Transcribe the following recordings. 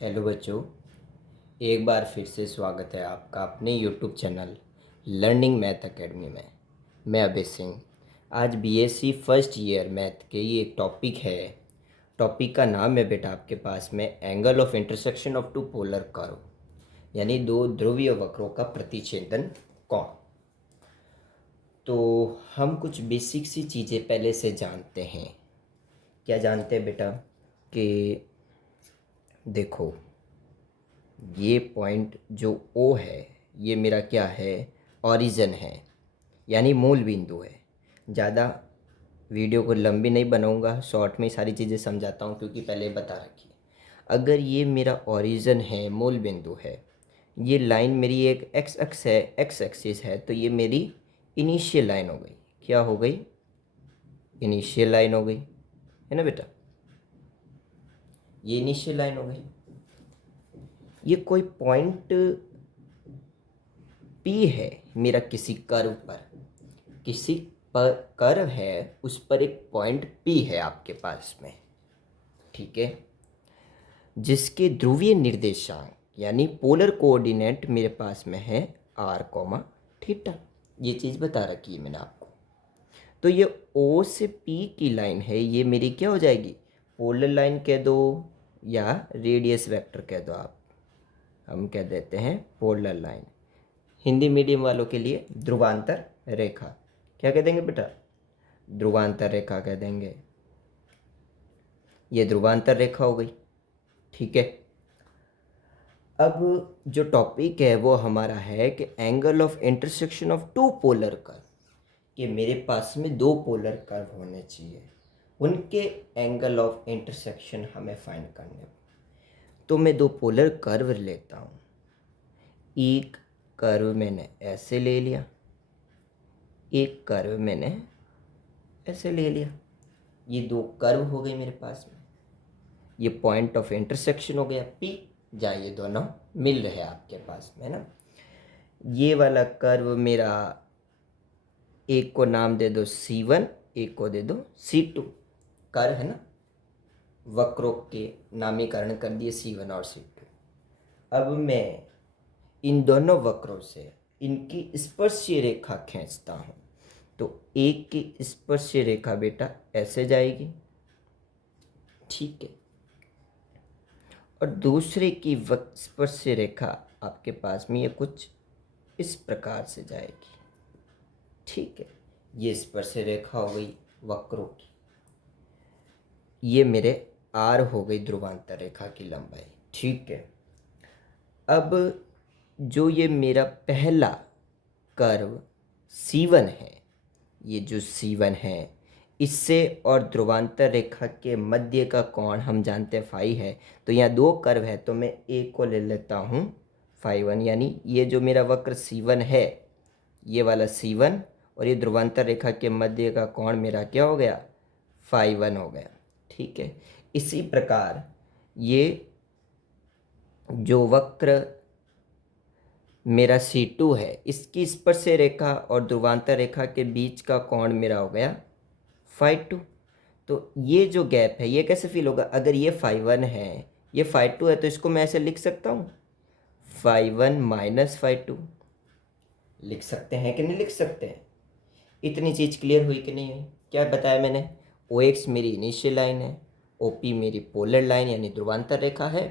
Hello बच्चों, एक बार फिर से स्वागत है आपका अपने YouTube channel learning math academy में। मैं अभय सिंह। आज बीएससी फर्स्ट ईयर मैथ के ये एक टॉपिक है। टॉपिक का नाम है बेटा आपके पास में angle of intersection of two polar curve, यानी दो ध्रुवीय वक्रों का प्रतिच्छेदन कोण। तो हम कुछ बेसिक सी चीज़ें पहले से जानते हैं। क्या जानते हैं बेटा कि देखो, ये पॉइंट जो ओ है ये मेरा क्या है, ओरिजिन है, यानी मूल बिंदु है। ज़्यादा वीडियो को लंबी नहीं बनाऊंगा, शॉर्ट में सारी चीज़ें समझाता हूँ क्योंकि पहले बता रखी है। अगर ये मेरा ओरिजिन है, मूल बिंदु है, ये लाइन मेरी एक एक्स एक्स है, एक्स एक्सिस है, तो ये मेरी इनिशियल लाइन हो गई। क्या हो गई? इनिशियल लाइन हो गई, है ना बेटा? ये इनिशियल लाइन हो गई। ये कोई पॉइंट पी है मेरा किसी कर्व पर, किसी पर कर्व है, उस पर एक पॉइंट पी है आपके पास में, ठीक है, जिसके ध्रुवीय निर्देशांक यानी पोलर कोऑर्डिनेट मेरे पास में है आर कोमा थीटा। ये चीज़ बता रखी है मैंने आपको। तो ये ओ से पी की लाइन है, ये मेरी क्या हो जाएगी? पोलर लाइन कह दो या रेडियस वेक्टर कह दो आप, हम कह देते हैं पोलर लाइन। हिंदी मीडियम वालों के लिए ध्रुवांतर रेखा क्या कह देंगे बेटा? ध्रुवांतर रेखा कह देंगे। ये ध्रुवांतर रेखा हो गई, ठीक है। अब जो टॉपिक है वो हमारा है कि angle of intersection of two polar curve, कि मेरे पास में दो पोलर कर्व होने चाहिए, उनके एंगल ऑफ इंटरसेक्शन हमें फाइंड करने। तो मैं दो पोलर कर्व लेता हूँ। एक कर्व मैंने ऐसे ले लिया, एक कर्व मैंने ऐसे ले लिया। ये दो कर्व हो गए मेरे पास में। ये पॉइंट ऑफ इंटरसेक्शन हो गया पी, जहाँ ये दोनों मिल रहे हैं आपके पास में, है ना। ये वाला कर्व मेरा, एक को नाम दे दो C1, एक को दे दो C2। कर्व है ना, वक्रों के नामीकरण कर दिए C1 और C2। अब मैं इन दोनों वक्रों से इनकी स्पर्शीय रेखा खींचता हूँ। तो एक की स्पर्शीय रेखा बेटा ऐसे जाएगी, ठीक है, और दूसरे की स्पर्शीय रेखा आपके पास में ये कुछ इस प्रकार से जाएगी, ठीक है। ये स्पर्शीय रेखा हो गई वक्रों की। ये मेरे आर हो गई ध्रुवांतर रेखा की लंबाई, ठीक है। अब जो ये मेरा पहला कर्व C1 है, ये जो C1 है, इससे और ध्रुवांतर रेखा के मध्य का कोण हम जानते हैं फाई है। तो यहाँ दो कर्व है, तो मैं एक को ले लेता हूँ φ1, यानी ये जो मेरा वक्र C1 है, ये वाला C1 और ये ध्रुवांतर रेखा के मध्य का कोण मेरा क्या हो गया? φ1 हो गया, ठीक है। इसी प्रकार ये जो वक्र मेरा C2 है, इसकी स्पर्शेय रेखा और ध्रुवांतर रेखा के बीच का कोण मेरा हो गया φ2। तो ये जो गैप है ये कैसे फील होगा? अगर ये φ1 है, ये φ2 है, तो इसको मैं ऐसे लिख सकता हूँ, φ1 माइनस φ2। लिख सकते हैं कि नहीं लिख सकते हैं? इतनी चीज़ क्लियर हुई कि नहीं हुई? क्या बताया मैंने? OX मेरी इनिशियल लाइन है, OP मेरी पोलर लाइन यानी ध्रुवांतर रेखा है।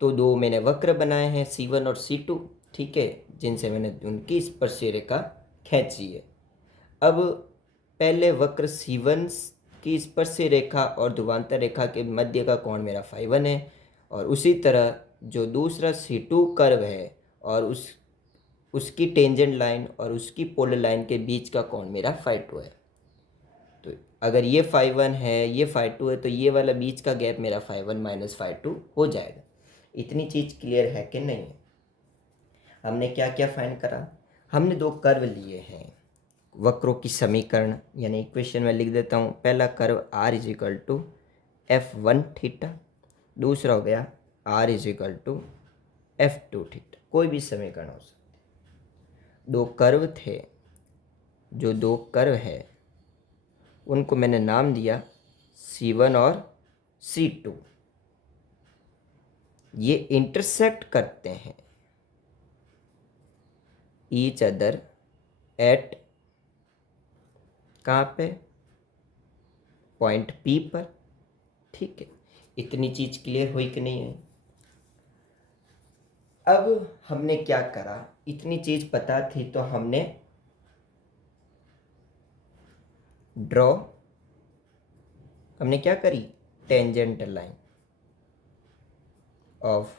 तो दो मैंने वक्र बनाए हैं C1 और C2, ठीक है, जिनसे मैंने उनकी स्पर्शीय रेखा खींची है। अब पहले वक्र C1 की स्पर्शीय रेखा और ध्रुवांतर रेखा के मध्य का कोण मेरा φ1 है, और उसी तरह जो दूसरा C2 कर्व है और उसकी टेंजेंट लाइन और उसकी पोलर लाइन के बीच का कोण मेरा φ2 है। तो अगर ये φ1 है, ये φ2 है, तो ये वाला बीच का गैप मेरा φ1 माइनस φ2 हो जाएगा। इतनी चीज़ क्लियर है कि नहीं? हमने क्या क्या फाइंड करा? हमने दो कर्व लिए हैं, वक्रों की समीकरण यानी इक्वेशन में लिख देता हूँ। पहला curve R is equal to F1 theta, दूसरा हो गया R is equal to F2 theta. कोई भी समीकरण हो सकता है। दो कर्व थे, जो दो कर्व है उनको मैंने नाम दिया C1 और C2। ये इंटरसेक्ट करते हैं ईच अदर एट कहाँ पे, पॉइंट P पर। ठीक है, इतनी चीज़ क्लियर हुई कि नहीं है? अब हमने क्या करा, इतनी चीज़ पता थी तो हमने ड्रॉ, हमने क्या करी, टेंजेंट लाइन ऑफ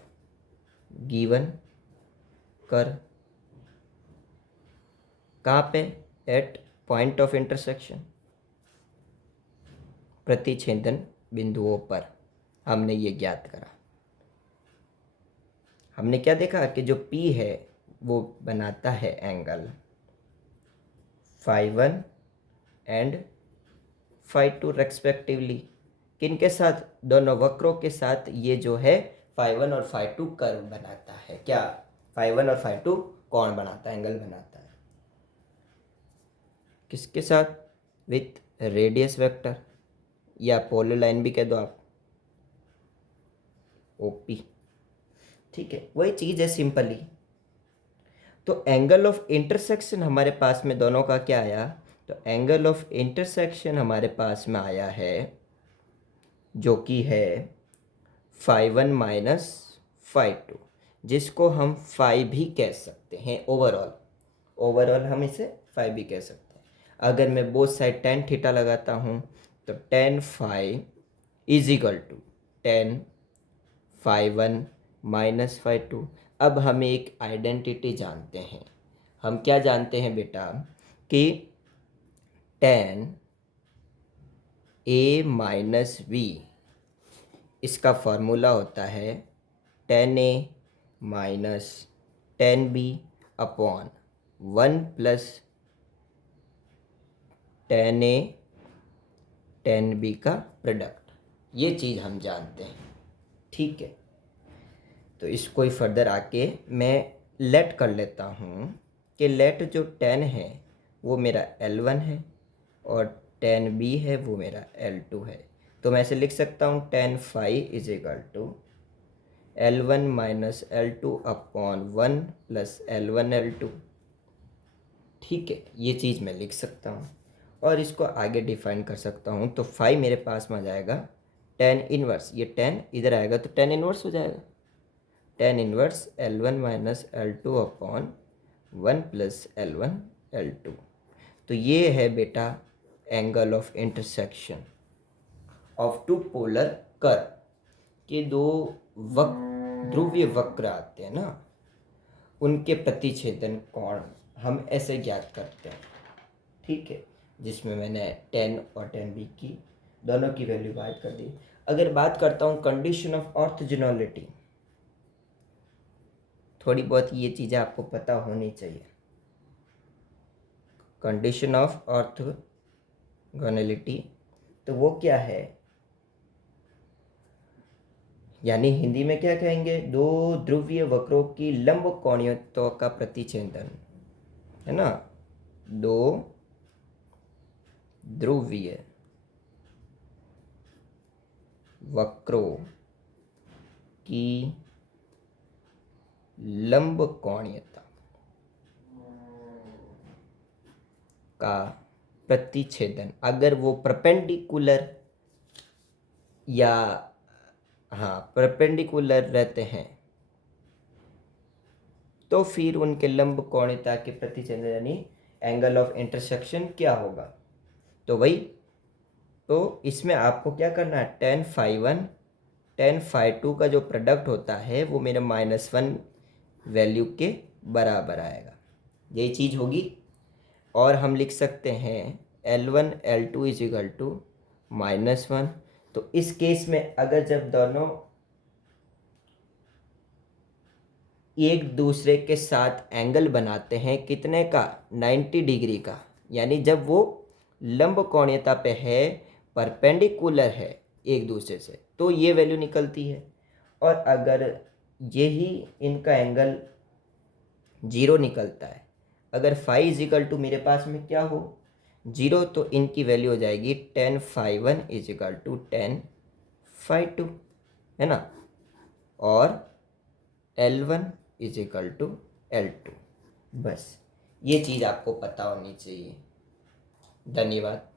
गिवन कर कहाँ पे, एट पॉइंट ऑफ इंटरसेक्शन, प्रतिच्छेदन बिंदुओं पर हमने ये ज्ञात करा। हमने क्या देखा कि जो P है वो बनाता है एंगल φ1 एंड φ2 रेस्पेक्टिवली। किन के साथ, दोनों वक्रों के साथ ये जो है φ1 और φ2 कर्व बनाता है। क्या, φ1 और φ2 कौन बनाता है, एंगल बनाता है। किसके साथ, विथ रेडियस वेक्टर, या पोलर लाइन भी कह दो आप, OP। ठीक है, वही चीज़ है सिंपली। तो एंगल ऑफ इंटरसेक्शन हमारे पास में दोनों का क्या आया, तो एंगल ऑफ इंटरसेक्शन हमारे पास में आया है जो कि है φ1 माइनस φ2, जिसको हम फाई भी कह सकते हैं। ओवरऑल हम इसे फाई भी कह सकते हैं। अगर मैं बोथ साइड टेन थीटा लगाता हूँ तो tan phi is equal to tan φ1 minus φ2। अब हम एक आइडेंटिटी जानते हैं। हम क्या जानते हैं बेटा, कि tan A माइनस V, इसका फॉर्मूला होता है tan A minus tan B upon 1 plus tan A tan B का प्रोडक्ट। ये चीज़ हम जानते हैं। ठीक है, तो इसको ही फर्दर आके मैं लेट कर लेता हूँ कि लेट जो tan है वो मेरा L1 है और tan B है वो मेरा L2 है। तो मैं ऐसे लिख सकता हूँ tan phi is equal to L1 minus L2 upon 1 plus L1 L2। ठीक है, ये चीज़ मैं लिख सकता हूँ और इसको आगे डिफाइन कर सकता हूँ। तो फाई मेरे पास में आ जाएगा tan इनवर्स, ये tan इधर आएगा तो tan इनवर्स हो जाएगा, tan inverse L1 minus L2 upon 1 plus L1 L2। तो ये है बेटा angle of intersection of two polar curve के दो ध्रुवीय वक्र आते हैं ना, उनके प्रतिच्छेदन कोण हम ऐसे ज्ञात करते हैं। ठीक है, जिसमें मैंने tan और tan B की दोनों की वैल्यू बात कर दी। अगर बात करता हूँ कंडीशन ऑफ ऑर्थोगोनैलिटी, थोड़ी बहुत ये चीज़ें आपको पता होनी चाहिए। कंडीशन ऑफ ऑर्थोगोनैलिटी तो वो क्या है, यानी हिंदी में क्या कहेंगे, दो ध्रुवीय वक्रों की लंब कोणीयता का प्रतिच्छेदन, है ना। दो ध्रुवीय वक्रों की लंब कोणीयता का प्रतिच्छेदन, अगर वो परपेंडिकुलर या परपेंडिकुलर रहते हैं तो फिर उनके लंब कोणीयता के प्रतिच्छेदन यानी एंगल ऑफ इंटरसेक्शन क्या होगा। तो वही, तो इसमें आपको क्या करना है, tan φ1 tan φ2 का जो प्रोडक्ट होता है वो मेरे -1 वैल्यू के बराबर आएगा, यही चीज़ होगी। और हम लिख सकते हैं L1 L2 is equal to -1। तो इस केस में अगर जब दोनों एक दूसरे के साथ एंगल बनाते हैं कितने का, 90 डिग्री का, यानी जब वो लंब कोणीयता पे है, परपेंडिकुलर है एक दूसरे से, तो ये वैल्यू निकलती है। और अगर यही इनका एंगल 0 निकलता है, अगर फाई इज इक्वल टू मेरे पास में क्या हो, 0, तो इनकी वैल्यू हो जाएगी tan φ1 is equal to tan φ2, है ना। और L1 is equal to L2। बस ये चीज़ आपको पता होनी चाहिए। धन्यवाद।